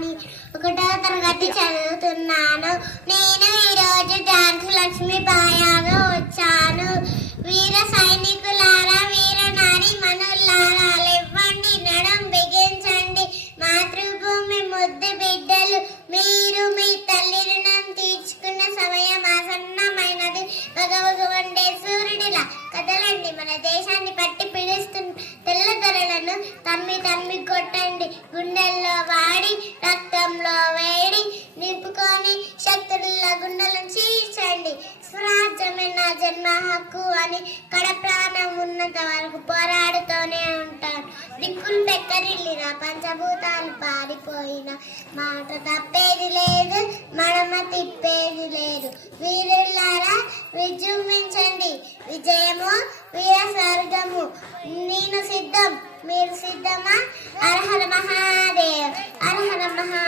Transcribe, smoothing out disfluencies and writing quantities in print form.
వాణి 1వ తరగతి చదువుతున్నాను. నేను ఈరోజు ఝాన్సీ లక్ష్మీబాయిగా వచ్చాను. వీర సైనికులారా, వీర నారి మనులారా, లేవండి, నడం బిగించండి. మాతృభూమి ముద్దు బిడ్డలు మీరు మీ తల్లి రుణం తీర్చుకున్న సమయం ఆసన్నమైనది. భగవండే సూర్యుడిలా కదలండి, మన దేశాన్ని పట్టి పిలుస్తున్న తెల్లదొరలను తమ్మి కొట్టండి. గుండెల్లో వాడి రక్తంలో వేడి నింపుకొని శక్తుల గుండెలను చీల్చండి. స్వరాజ్యమే నా జన్మ హక్కు అని కడ ప్రాణం ఉన్నంత వరకు పోరాడుతూనే ఉంటాను. దిక్కులు పెక్కరిల్లిన పంచభూతాలు పారిపోయిన మాట తప్పేది లేదు, మడమ తిప్పేది లేదు. వీరులారా విజృంభించండి, విజయము వీర స్వర్గము. నేను సిద్ధం, మీరు సిద్ధమా? హర హర మహాదేవ్, హర హర మహా